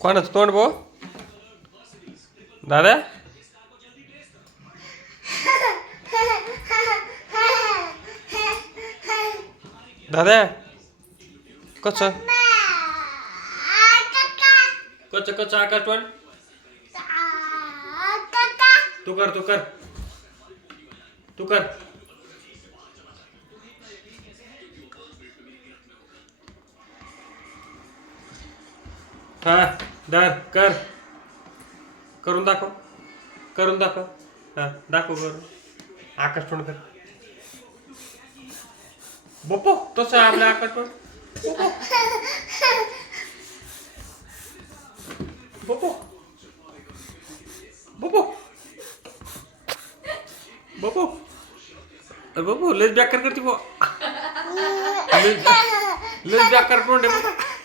कोणाचं तोंड भाऊ दादा दादा कसं कसं कसं आकाश तोंड तू कर तू कर तू कर हा दर कर करून दाखव हा दाखव करून आकाश तोंड कर बप्पो तसं आपलं आकाश तोंड बप्पो बप्पो बप्पो बप्पो लेच बॅकर करते बो लेच बॅकर तोंड आहे